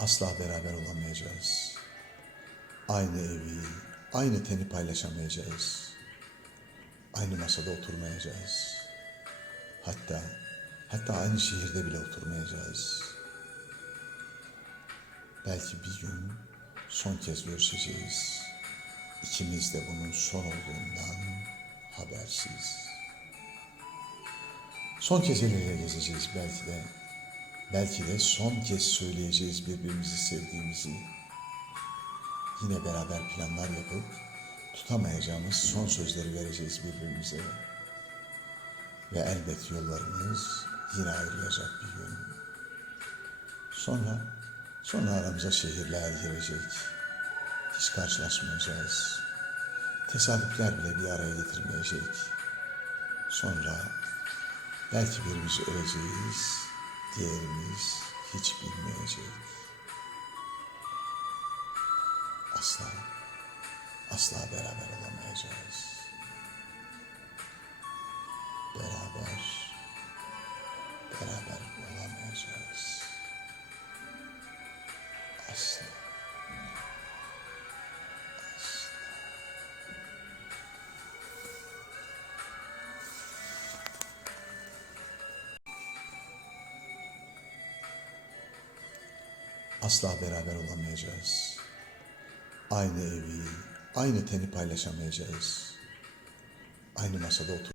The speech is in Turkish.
Asla beraber olamayacağız. Aynı evi, aynı teni paylaşamayacağız. Aynı masada oturmayacağız. Hatta hatta aynı şehirde bile oturmayacağız. Belki bir gün son kez görüşeceğiz. İkimiz de bunun son olduğundan habersiz. Son kez el ele gezeceğiz belki de. Belki de son kez söyleyeceğiz birbirimizi sevdiğimizi. Yine beraber planlar yapıp tutamayacağımız son sözleri vereceğiz birbirimize. Ve elbet yollarımız yine ayrılacak bir gün. Sonra, sonra aramıza şehirler girecek. Hiç karşılaşmayacağız. Tesadüfler bile bir araya getirmeyecek. Sonra belki birimiz öleceğiz, diğerimiz hiç bilmeyecek. Asla, asla beraber olamayacağız. Beraber, beraber Asla beraber olamayacağız. Aynı evi, aynı teni paylaşamayacağız. Aynı masada otur.